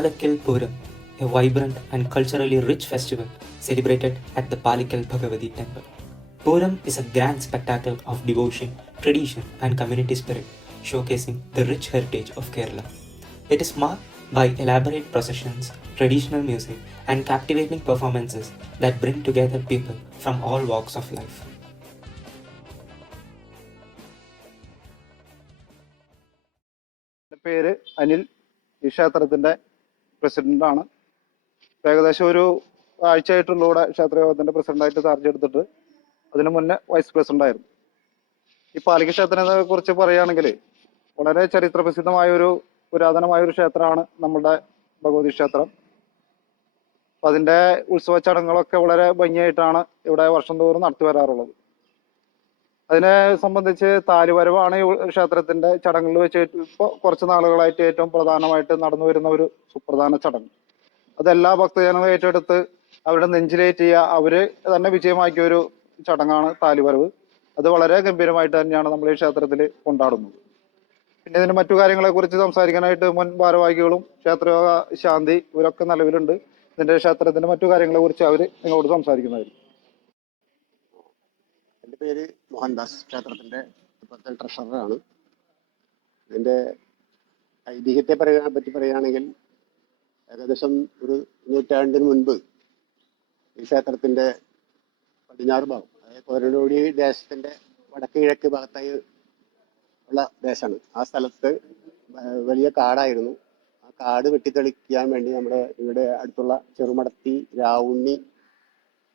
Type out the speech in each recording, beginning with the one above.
Palakal Puram, a vibrant and culturally rich festival celebrated at the Palakal Bhagavati temple. Puram is a grand spectacle of devotion, tradition, and community spirit, showcasing the rich heritage of Kerala. It is marked by elaborate processions, traditional music, and captivating performances that bring together people from all walks of life. എൻ്റെ പേര് അനിൽ. ഈ ക്ഷേത്രത്തിൻ്റെ പ്രസിഡൻ്റാണ്. ഏകദേശം ഒരു ആഴ്ചയായിട്ടുള്ള ഇവിടെ ക്ഷേത്രയോഗത്തിൻ്റെ പ്രസിഡൻ്റായിട്ട് charge എടുത്തിട്ട് അതിനു മുന്നേ വൈസ് പ്രസിഡൻ്റായിരുന്നു. ഈ പാലിക്ക ക്ഷേത്രത്തെ കുറിച്ച് പറയുകയാണെങ്കിൽ വളരെ ചരിത്ര പ്രസിദ്ധമായൊരു പുരാതനമായൊരു ക്ഷേത്രമാണ് നമ്മുടെ ഭഗവതി ക്ഷേത്രം. അപ്പം അതിൻ്റെ ഉത്സവ ചടങ്ങുകളൊക്കെ വളരെ ഭംഗിയായിട്ടാണ് ഇവിടെ വർഷം തോറും നടത്തി വരാറുള്ളത്. അതിനെ സംബന്ധിച്ച് താലിവരവാണ് ഈ ക്ഷേത്രത്തിന്റെ ചടങ്ങുകളിൽ വെച്ച് ഇപ്പോൾ കുറച്ച് നാളുകളായിട്ട് ഏറ്റവും പ്രധാനമായിട്ട് നടന്നു വരുന്ന ഒരു സുപ്രധാന ചടങ്ങ്. അതെല്ലാ ഭക്തജനങ്ങളും ഏറ്റെടുത്ത് അവരുടെ നെഞ്ചിലേറ്റ് ചെയ്യുക, അവര് തന്നെ വിജയമാക്കിയ ഒരു ചടങ്ങാണ് താലിവരവ്. അത് വളരെ ഗംഭീരമായിട്ട് തന്നെയാണ് നമ്മൾ ഈ ക്ഷേത്രത്തിൽ കൊണ്ടാടുന്നത്. പിന്നെ ഇതിന്റെ മറ്റു കാര്യങ്ങളെ കുറിച്ച് സംസാരിക്കാനായിട്ട് മുൻ ഭാരവാഹികളും ക്ഷേത്രയോഗ ശാന്തി ഇവരൊക്കെ നിലവിലുണ്ട്. ഇതിന്റെ ക്ഷേത്രത്തിന്റെ മറ്റു കാര്യങ്ങളെ കുറിച്ച് അവർ നിങ്ങളോട് സംസാരിക്കുന്നതായിരിക്കും. എൻ്റെ പേര് മോഹൻദാസ്, ക്ഷേത്രത്തിൻ്റെ ഇപ്പോഴത്തെ ട്രഷററാണ്. ഇതിൻ്റെ ഐതിഹ്യത്തെ പറ്റി പറയുകയാണെങ്കിൽ ഏകദേശം ഒരു നൂറ്റാണ്ടിന് മുൻപ് ഈ ക്ഷേത്രത്തിൻ്റെ പടിഞ്ഞാറ് ഭാഗം, അതായത് കൊരനോടി ദേശത്തിൻ്റെ വടക്ക് കിഴക്ക് ഭാഗത്തായി ഉള്ള ദേശമാണ്. ആ സ്ഥലത്ത് വലിയ കാടായിരുന്നു. ആ കാട് വെട്ടിത്തെളിക്കാൻ വേണ്ടി നമ്മുടെ ഇവിടെ അടുത്തുള്ള ചെറുമടത്തി രാവുണ്ണി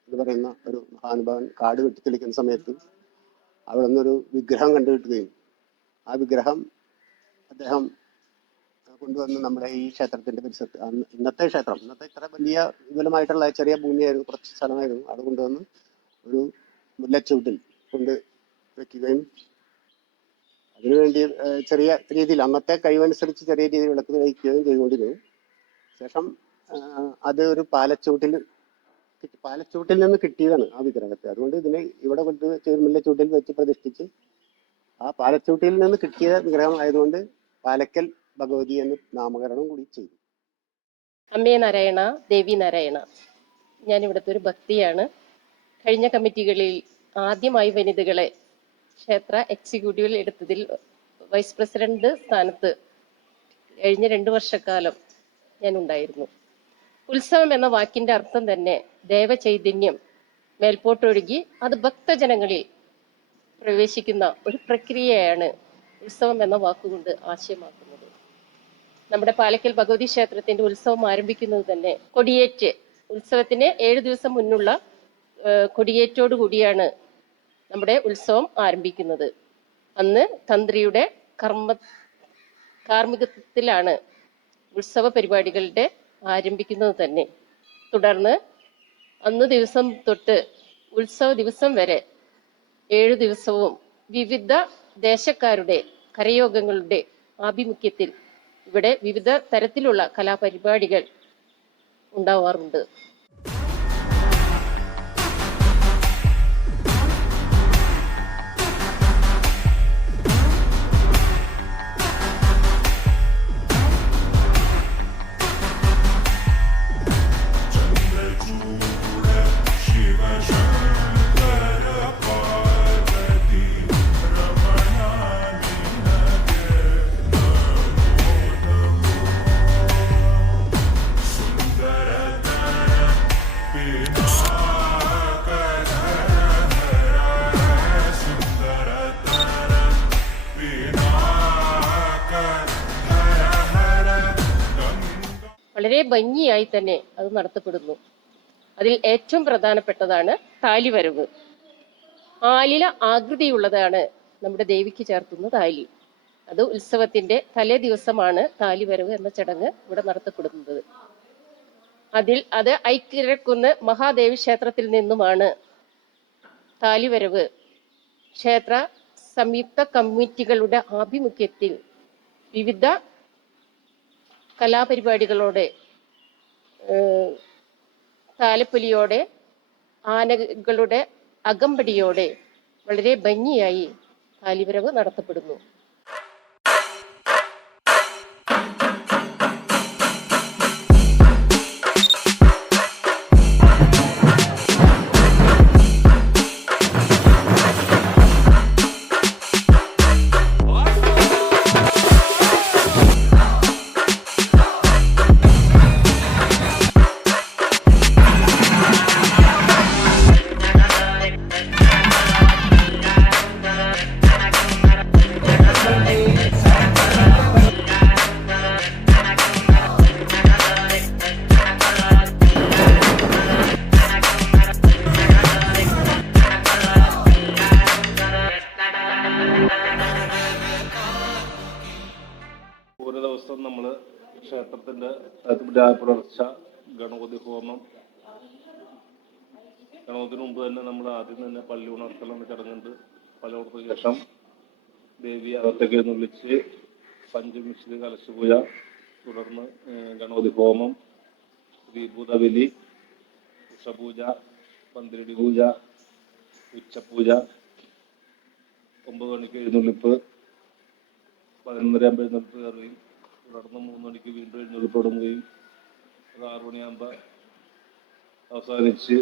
എന്ന് പറയുന്ന ഒരു മഹാനുഭാവൻ കാട് വെട്ടിത്തെളിക്കുന്ന സമയത്ത് അവിടെ നിന്നൊരു വിഗ്രഹം കണ്ടുകിട്ടുകയും ആ വിഗ്രഹം അദ്ദേഹം കൊണ്ടുവന്ന് നമ്മുടെ ഈ ക്ഷേത്രത്തിന്റെ പരിസരത്ത്, ഇന്നത്തെ ക്ഷേത്രം, ഇന്നത്തെ ഇത്ര വലിയ വിപുലമായിട്ടുള്ള ചെറിയ ഭൂമിയായിരുന്നു, കുറച്ച് സ്ഥലമായിരുന്നു, അത് കൊണ്ടുവന്ന് ഒരു മുല്ലച്ചൂട്ടിൽ കൊണ്ട് വെക്കുകയും അതിനുവേണ്ടി ചെറിയ രീതിയിൽ അന്നത്തെ കഴിവനുസരിച്ച് ചെറിയ രീതിയിൽ വിളക്ക് തെളിയിക്കുകയും ചെയ്തുകൊണ്ടിരുന്നു. ശേഷം അത് ഒരു പാലച്ചൂട്ടിൽ നിന്ന് കിട്ടിയതാണ് ആ വിഗ്രഹത്തെ. അതുകൊണ്ട് ഇതിനെ ഇവിടെ കൊണ്ട് മുല്ലച്ചൂട്ടിൽ വെച്ച് പ്രതിഷ്ഠിച്ച് ആ പാലച്ചൂട്ടിൽ നിന്ന് കിട്ടിയ വിഗ്രഹം ആയതുകൊണ്ട് പാലക്കൽ ഭഗവതി എന്ന് നാമകരണം കൂടി ചെയ്തു. അമ്മേ നാരായണ, ദേവി നാരായണ. ഞാൻ ഇവിടുത്തെ ഒരു ഭക്തിയാണ്. കഴിഞ്ഞ കമ്മിറ്റികളിൽ ആദ്യമായി വനിതകളെ ക്ഷേത്ര എക്സിക്യൂട്ടീവിൽ എടുത്തതിൽ വൈസ് പ്രസിഡന്റ് സ്ഥാനത്ത് കഴിഞ്ഞ 2 വർഷക്കാലം ഞാൻ ഉണ്ടായിരുന്നു. ഉത്സവം എന്ന വാക്കിന്റെ അർത്ഥം തന്നെ ദേവചൈതന്യം മേൽപോട്ടൊഴുകി അത് ഭക്തജനങ്ങളിൽ പ്രവേശിക്കുന്ന ഒരു പ്രക്രിയയാണ് ഉത്സവം എന്ന വാക്കുകൊണ്ട് ആശയമാക്കുന്നത്. നമ്മുടെ പാലക്കൽ ഭഗവതി ക്ഷേത്രത്തിന്റെ ഉത്സവം ആരംഭിക്കുന്നത് തന്നെ കൊടിയേറ്റ്, ഉത്സവത്തിന് 7 ദിവസം മുന്നുള്ള കൊടിയേറ്റോടു കൂടിയാണ് നമ്മുടെ ഉത്സവം ആരംഭിക്കുന്നത്. അന്ന് തന്ത്രിയുടെ കാർമ്മികത്വത്തിലാണ് ഉത്സവ പരിപാടികളുടെ ആരംഭിക്കുന്നത് തന്നെ. തുടർന്ന് അന്ന് ദിവസം തൊട്ട് ഉത്സവ ദിവസം വരെ 7 ദിവസവും വിവിധ ദേശക്കാരുടെ കരയോഗങ്ങളുടെ ആഭിമുഖ്യത്തിൽ ഇവിടെ വിവിധ തരത്തിലുള്ള കലാപരിപാടികൾ ഉണ്ടാവാറുണ്ട്. വളരെ ഭംഗിയായി തന്നെ അത് നടത്തപ്പെടുന്നു. അതിൽ ഏറ്റവും പ്രധാനപ്പെട്ടതാണ് താലിവരവ്. ആലില ആകൃതിയുള്ളതാണ് നമ്മുടെ ദേവിക്ക് ചേർത്തുന്ന താലി. അത് ഉത്സവത്തിന്റെ തലേ ദിവസമാണ് താലിവരവ് എന്ന ചടങ്ങ് ഇവിടെ നടത്തപ്പെടുന്നത്. അത് ഐക്കിരക്കുന്ന് മഹാദേവി ക്ഷേത്രത്തിൽ നിന്നുമാണ് താലിവരവ് ക്ഷേത്ര സംയുക്ത കമ്മിറ്റികളുടെ ആഭിമുഖ്യത്തിൽ വിവിധ കലാപരിപാടികളോടെ, താലപ്പൊലിയോടെ, ആനകളുടെ അകമ്പടിയോടെ വളരെ ഭംഗിയായി താലിവരവ് നടത്തപ്പെടുന്നു. പുലർച്ച ഗണപതി ഹോമം. ഗണപതിന് മുമ്പ് തന്നെ നമ്മൾ ആദ്യം തന്നെ പള്ളി ഉണർത്തൽ എന്ന ചടങ്ങുണ്ട്. പലയിടത്ത് ശേഷം ദേവി അകത്തേക്ക് എഴുന്നള്ളിച്ച് പഞ്ചമിശ്രി കലശപൂജ, തുടർന്ന് ഗണപതി ഹോമം, ശ്രീഭൂതബലി, ഉഷപൂജ, പന്തിരടി പൂജ, ഉച്ചപൂജ, 9 മണിക്ക് എഴുന്നള്ളിപ്പ്, 11:30 ആകുമ്പോൾ എഴുന്നള്ളിപ്പ് കയറുകയും തുടർന്ന് 3 മണിക്ക് വീണ്ടും എഴുന്നള്ളിപ്പ് തുടങ്ങുകയും അത് 6 മണിയാകുമ്പോൾ അവസാനിച്ച്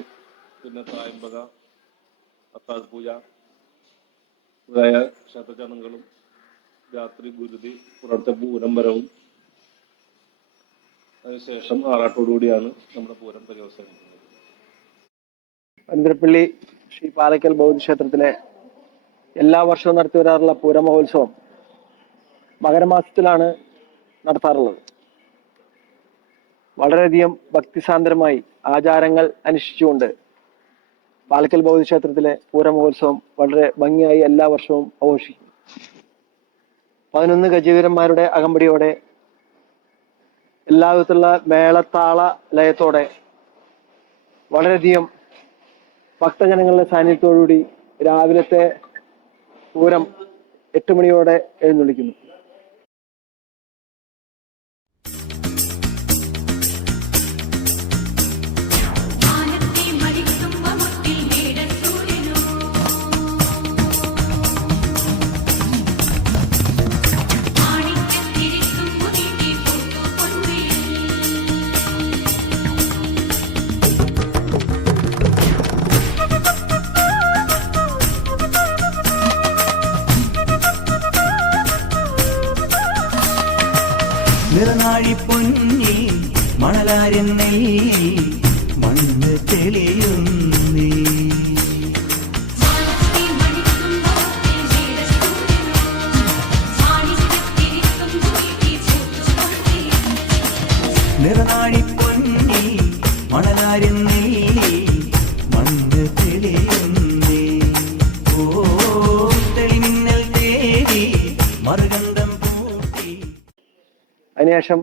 പിന്നെ തായമ്പക, അത്താഴ്പൂജ മുതലായ ക്ഷേത്ര ചടങ്ങുകളും രാത്രി ഗുരുതി, പുറത്തെ പൂരം വരവും അതിനുശേഷം ആറാട്ടോടുകൂടിയാണ് നമ്മുടെ പൂരം പര്യവസാനിക്കുന്നത്. പനന്തരപ്പള്ളി ശ്രീ പാലക്കൽ ബൗദ്ധക്ഷേത്രത്തിലെ എല്ലാ വർഷവും നടത്തി വരാറുള്ള പൂരമഹോത്സവം മകരമാസത്തിലാണ് നടത്താറുള്ളത്. വളരെയധികം ഭക്തിസാന്ദ്രമായി ആചാരങ്ങൾ അനുഷ്ഠിച്ചുകൊണ്ട് പാലക്കൽ ബൗദ്ധക്ഷേത്രത്തിലെ പൂരമഹോത്സവം വളരെ ഭംഗിയായി എല്ലാ വർഷവും ആഘോഷിക്കും. 11 ഗജവീരന്മാരുടെ അകമ്പടിയോടെ എല്ലാവിധത്തിലുള്ള മേളത്താള ലയത്തോടെ വളരെയധികം ഭക്തജനങ്ങളുടെ സാന്നിധ്യത്തോടുകൂടി രാവിലത്തെ പൂരം 8 മണിയോടെ എഴുന്നള്ളിക്കുന്നു. നിറനാഴിപ്പൊന്നിൽ മണലാരെണ്ണയിൽ മണ്ണ് തെളിയുന്നേ. നിറനാഴിപ്പൊന്നിൽ മണലാരെണ്ണയിൽ മണ്ണ് തെളിയുന്നേ. ഓ തെളിമിന്നൽ തേടി മറുകണ്ഠം പൂട്ടി. അതിനുശേഷം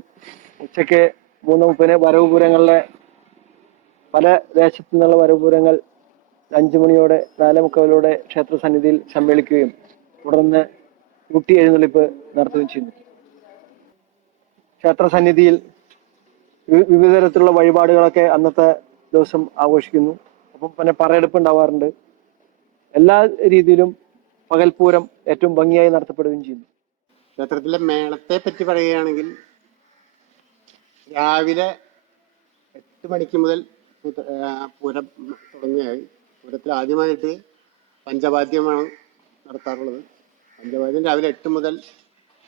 ഉച്ചയ്ക്ക് 3:30 വരവുപൂരങ്ങളിലെ പല ദേശത്തു നിന്നുള്ള വരവുപൂരങ്ങൾ 5 മണിയോടെ 4:45 ക്ഷേത്ര സന്നിധിയിൽ സമ്മേളിക്കുകയും തുടർന്ന് ഊട്ടി എഴുന്നള്ളിപ്പ് നടത്തുകയും ചെയ്യുന്നു. ക്ഷേത്ര സന്നിധിയിൽ വിവിധ തരത്തിലുള്ള വഴിപാടുകളൊക്കെ അന്നത്തെ ദിവസം ആഘോഷിക്കുന്നു. അപ്പം പിന്നെ പറയെടുപ്പ് ഉണ്ടാവാറുണ്ട്. എല്ലാ രീതിയിലും പകൽപൂരം ഏറ്റവും ഭംഗിയായി നടത്തപ്പെടുകയും ചെയ്യുന്നു. ക്ഷേത്രത്തിലെ മേളത്തെ പറ്റി പറയുകയാണെങ്കിൽ രാവിലെ 8 മണിക്ക് മുതൽ പൂരം തുടങ്ങുകയായി. പൂരത്തിൽ ആദ്യമായിട്ട് പഞ്ചവാദ്യമാണ് നടത്താറുള്ളത്. പഞ്ചവാദ്യം രാവിലെ 8 മുതൽ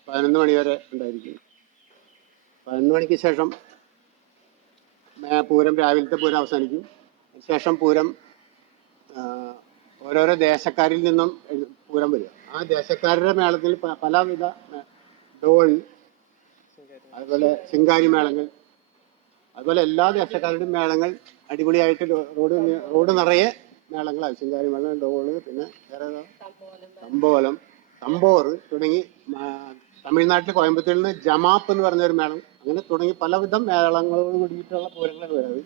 11 മണി വരെ ഉണ്ടായിരിക്കും. 11 മണിക്ക് ശേഷം പൂരം, രാവിലത്തെ പൂരം അവസാനിക്കും. ശേഷം പൂരം ഓരോരോ ദേശക്കാരിൽ നിന്നും പൂരം വരിക. ആ ദേശക്കാരുടെ മേളത്തിൽ പലവിധ ഡോൾ, അതുപോലെ ശിങ്കാരി മേളങ്ങൾ, അതുപോലെ എല്ലാ ദേശക്കാരുടെയും മേളങ്ങൾ അടിപൊളിയായിട്ട് റോഡ് നിറയെ മേളങ്ങളായി. ശിങ്കാരി മേളം, ഡോള്, പിന്നെ വേറെ തമ്പോലം, തമ്പോറ് തുടങ്ങി. തമിഴ്നാട്ടിൽ കോയമ്പത്തൂരിൽ നിന്ന് ജമാപ്പ് എന്ന് പറഞ്ഞൊരു മേളം, അങ്ങനെ തുടങ്ങി പലവിധം മേളങ്ങളോട് കൂടിയിട്ടുള്ള പൂരങ്ങളാണ് വരുന്നത്.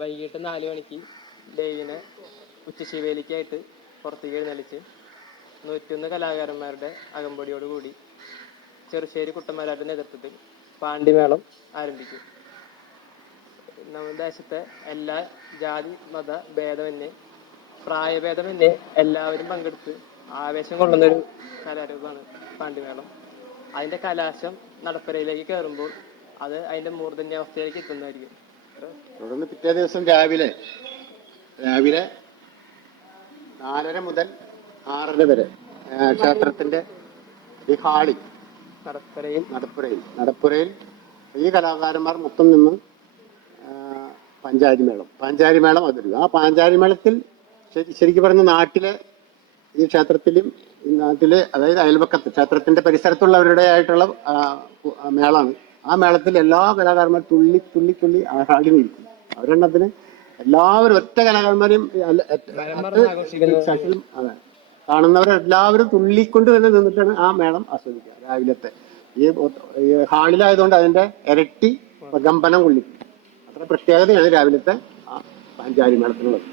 വൈകിട്ട് 4 മണിക്ക് ദേവിനെ ഉച്ചശിവേലിക്കായിട്ട് പുറത്തേക്ക് എഴുന്നള്ളിച്ച് 101 കലാകാരന്മാരുടെ അകമ്പടിയോടുകൂടി ചെറുശ്ശേരി കുട്ടന്മാരുടെ നേതൃത്വത്തിൽ പാണ്ടിമേളം ആരംഭിക്കും. നമ്മുടെ ദേശത്തെ എല്ലാ ജാതി മത ഭേദമന്യേ, പ്രായഭേദമന്യേ എല്ലാവരും പങ്കെടുത്ത് ആവേശം കൊള്ളുന്നൊരു കലാരൂപമാണ് പാണ്ടിമേളം. അതിൻ്റെ കലാശം നടപ്പരയിലേക്ക് കയറുമ്പോൾ അത് അതിൻ്റെ മൂർധന്യാവസ്ഥയിലേക്ക് എത്തുന്നതായിരിക്കും. തുടർന്ന് പിറ്റേ ദിവസം രാവിലെ 4:30 മുതൽ 6:30 വരെ ക്ഷേത്രത്തിന്റെ ഈ ഹാളിൽ നടപ്പുരയിൽ ഈ കലാകാരന്മാർ മൊത്തം നിന്ന് പാഞ്ചാരിമേളം അവതരിക്കും. ആ പാഞ്ചാരിമേളത്തിൽ ശരിക്കും പറഞ്ഞ നാട്ടിലെ ഈ ക്ഷേത്രത്തിലും ഈ നാട്ടിലെ, അതായത് അയൽപക്കത്ത് ക്ഷേത്രത്തിന്റെ പരിസരത്തുള്ളവരുടെ ആയിട്ടുള്ള മേളാണ്. ആ മേളത്തിൽ എല്ലാ കലാകാരന്മാരും തുള്ളി തുള്ളി തുള്ളി ആടി നിൽക്കും. അവരെണ്ണത്തിന് എല്ലാവരും ഒറ്റ കലാകാരന്മാരെയും അതെ കാണുന്നവരെല്ലാവരും തുള്ളിക്കൊണ്ട് തന്നെ നിന്നിട്ടാണ് ആ മേളം ആസ്വദിക്കുക. രാവിലത്തെ ഈ ഹാളിലായതുകൊണ്ട് അതിന്റെ ഇരട്ടി പ്രകമ്പനം കൊള്ളിക്കും. അത്ര പ്രത്യേകതയാണ് രാവിലത്തെ ആ പാഞ്ചാലി മേളത്തിനുള്ളത്.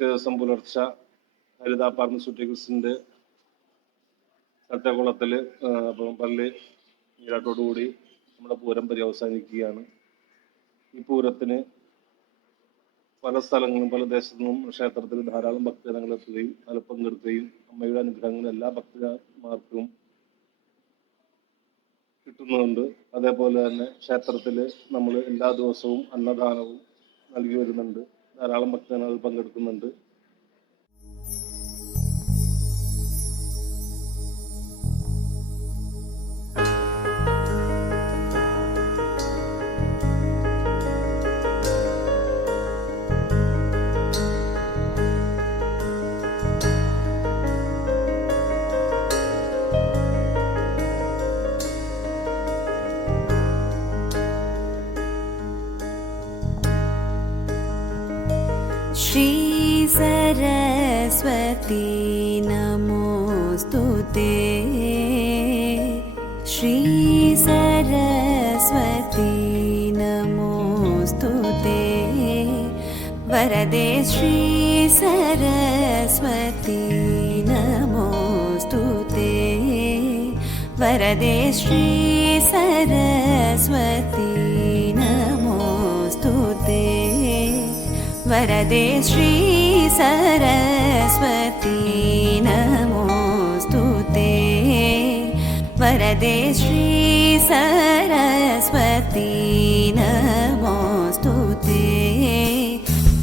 ദിവസം പുലർച്ചെ ഹരിത ഫാർമസ്യൂട്ടിക്കൽസിന്റെ ചട്ടക്കുളത്തില് പള്ളി നീരാട്ടോടുകൂടി നമ്മുടെ പൂരം പര്യവസാനിക്കുകയാണ്. ഈ പൂരത്തിന് പല സ്ഥലങ്ങളും പല ദേശത്തുനിന്നും ക്ഷേത്രത്തിൽ ധാരാളം ഭക്തജനങ്ങൾ എത്തുകയും അതിൽ പങ്കെടുക്കുകയും അമ്മയുടെ അനുഗ്രഹങ്ങൾ എല്ലാ ഭക്തന്മാർക്കും കിട്ടുന്നുണ്ട്. അതേപോലെ തന്നെ ക്ഷേത്രത്തിൽ നമ്മൾ എല്ലാ ദിവസവും അന്നദാനവും നൽകി വരുന്നുണ്ട്. ധാരാളം ഭക്തജനങ്ങൾ പങ്കെടുക്കുന്നുണ്ട്. श्री सरस्वती नमोस्तुते, श्री सरस्वती नमोस्तुते, वरदे श्री सरस्वती नमोस्तुते, वरदे श्री सरस्वती नमोस्तुते, वरदे श्री सरस्वती नमोस्तुते, वरदे श्री सरस्वती नमोस्तुते,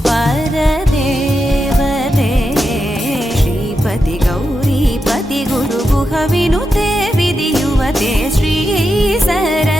वरदे वदे श्रीपति गौरीपति गुरुगुह विनुते विधियुवते श्री सर